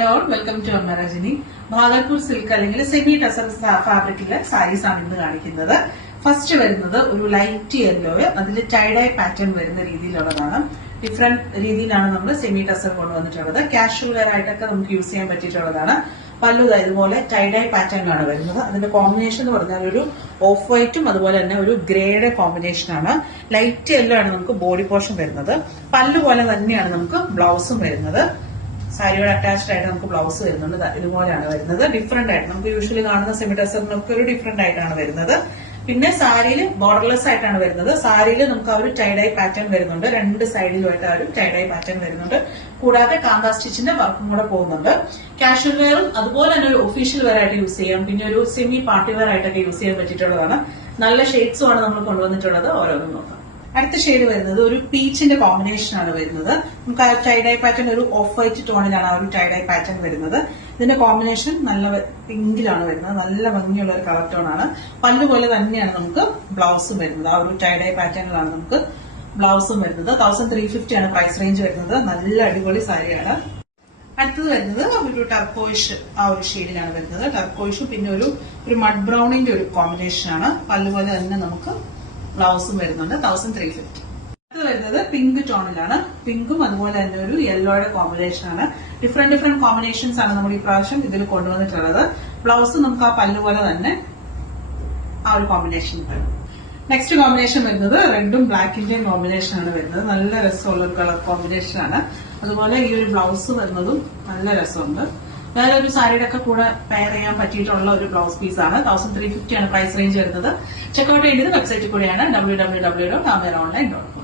Hello welcome to Ammarajani. Bhagalpur silk അല്ലെങ്കിൽ semi tussar ഫാബ്രിക്കിലെ സാരീസ് ആണ് ഇന്ന് കാണിക്കുന്നത്. ഫസ്റ്റ് വരുന്നത് ഒരു ലൈറ്റ് യെല്ലോ, അതിൽ ടൈഡൈ പാറ്റേൺ വരുന്ന രീതിയിലുള്ളതാണ്. ഡിഫറെന്റ് രീതിയിലാണ് നമ്മൾ സെമി ടസർ കൊണ്ടുവന്നിട്ടുള്ളത്. കാഷ്വൽ വെയർ ആയിട്ടൊക്കെ നമുക്ക് യൂസ് ചെയ്യാൻ പറ്റിയിട്ടുള്ളതാണ്. പല്ലു ഇതുപോലെ ടൈഡൈ പാറ്റേണിലാണ് വരുന്നത്. അതിന്റെ കോമ്പിനേഷൻ എന്ന് പറഞ്ഞാൽ ഒരു ഓഫ് വൈറ്റും അതുപോലെ തന്നെ ഒരു ഗ്രേയുടെ കോമ്പിനേഷൻ ആണ്. ലൈറ്റ് യെല്ലോ ആണ് നമുക്ക് ബോഡി പോർഷൻ വരുന്നത്. പല്ലു പോലെ തന്നെയാണ് നമുക്ക് ബ്ലൗസും വരുന്നത്. സാരിയോട് അറ്റാച്ച്ഡ് ആയിട്ട് നമുക്ക് ബ്ലൗസ് വരുന്നുണ്ട്. ഇതുപോലെയാണ് വരുന്നത്. ഡിഫറെന്റ് ആയിട്ട് നമുക്ക് യൂഷ്വലി കാണുന്ന സെമി ടസറിനൊക്കെ ഒരു ഡിഫറെന്റ് ആയിട്ടാണ് വരുന്നത്. പിന്നെ സാരിയിൽ ബോർഡർലെസ് ആയിട്ടാണ് വരുന്നത്. സാരിയിൽ നമുക്ക് ആ ഒരു ടൈഡൈ പാറ്റേൺ വരുന്നുണ്ട്. രണ്ട് സൈഡിലുമായിട്ട് ആ ഒരു ടൈഡൈ പാറ്റേൺ വരുന്നുണ്ട്. കൂടാതെ കാന്ത സ്റ്റിച്ചിന്റെ വർക്കും കൂടെ പോകുന്നുണ്ട്. കാഷ്വൽ വെയറും അതുപോലെ തന്നെ ഒരു ഒഫീഷ്യൽ വെയർ ആയിട്ട് യൂസ് ചെയ്യാം. പിന്നെ ഒരു സെമി പാർട്ടി വെയർ ആയിട്ടൊക്കെ യൂസ് ചെയ്യാൻ പറ്റിയിട്ടുള്ളതാണ്. നല്ല ഷെയ്ഡ്സും ആണ് നമ്മൾ കൊണ്ടുവന്നിട്ടുള്ളത്. ഓരോന്നും നോക്കാം. അടുത്ത ഷെയ്ഡ് വരുന്നത് ഒരു പീച്ചിന്റെ കോമ്പിനേഷൻ ആണ് വരുന്നത്. നമുക്ക് ആ ടൈഡൈ പാറ്റേൺ ഒരു ഓഫ് വൈറ്റ് ടോണിലാണ് ആ ഒരു ടൈഡൈ പാറ്റേൺ വരുന്നത്. ഇതിന്റെ കോമ്പിനേഷൻ നല്ല പിങ്കിലാണ് വരുന്നത്. നല്ല ഭംഗിയുള്ള ഒരു കളർ ടോൺ ആണ്. പല്ലു പോലെ തന്നെയാണ് നമുക്ക് ബ്ലൗസും വരുന്നത്. ആ ഒരു ടൈഡൈ പാറ്റേണിലാണ് നമുക്ക് ബ്ലൗസും വരുന്നത്. 1350 ആണ് പ്രൈസ് റേഞ്ച് വരുന്നത്. നല്ല അടിപൊളി സാരിയാണ്. അടുത്തത് വരുന്നത് ഒരു ടർക്കോയിഷ് ആ ഒരു ഷെയ്ഡിലാണ് വരുന്നത്. ടർക്കോയിഷും പിന്നെ ഒരു മഡ് ബ്രൗണിന്റെ ഒരു കോമ്പിനേഷൻ ആണ്. പല്ലു പോലെ തന്നെ നമുക്ക് ബ്ലൗസും വരുന്നുണ്ട്. 1350. അടുത്ത് വരുന്നത് പിങ്ക് ടോണിലാണ്. പിങ്കും അതുപോലെ തന്നെ ഒരു യെല്ലോയുടെ കോമ്പിനേഷൻ ആണ്. ഡിഫറെന്റ് കോമ്പിനേഷൻസ് ആണ് നമ്മൾ ഈ പ്രാവശ്യം ഇതിൽ കൊണ്ടുവന്നിട്ടുള്ളത്. ബ്ലൗസ് നമുക്ക് ആ പല്ലു പോലെ തന്നെ ആ ഒരു കോമ്പിനേഷൻ വരും. നെക്സ്റ്റ് കോമ്പിനേഷൻ വരുന്നത് റെഡും ബ്ലാക്കിന്റെയും കോമ്പിനേഷൻ ആണ് വരുന്നത്. നല്ല രസമുള്ള ഒരു കളർ കോമ്പിനേഷൻ ആണ്. അതുപോലെ ഈ ഒരു ബ്ലൗസ് വരുന്നതും നല്ല രസമുണ്ട്. വേറെ ഒരു സാരിയുടെ ഒക്കെ കൂടെ പെയർ ചെയ്യാൻ പറ്റിയിട്ടുള്ള ഒരു ബ്ലൗസ് പീസ് ആണ്. 1350 ആണ് പ്രൈസ് റേഞ്ച് വരുന്നത്. ചെക്കൗട്ട് ചെയ്തത് വെബ്സൈറ്റിൽ കൂടെയാണ് www.ameronline.com.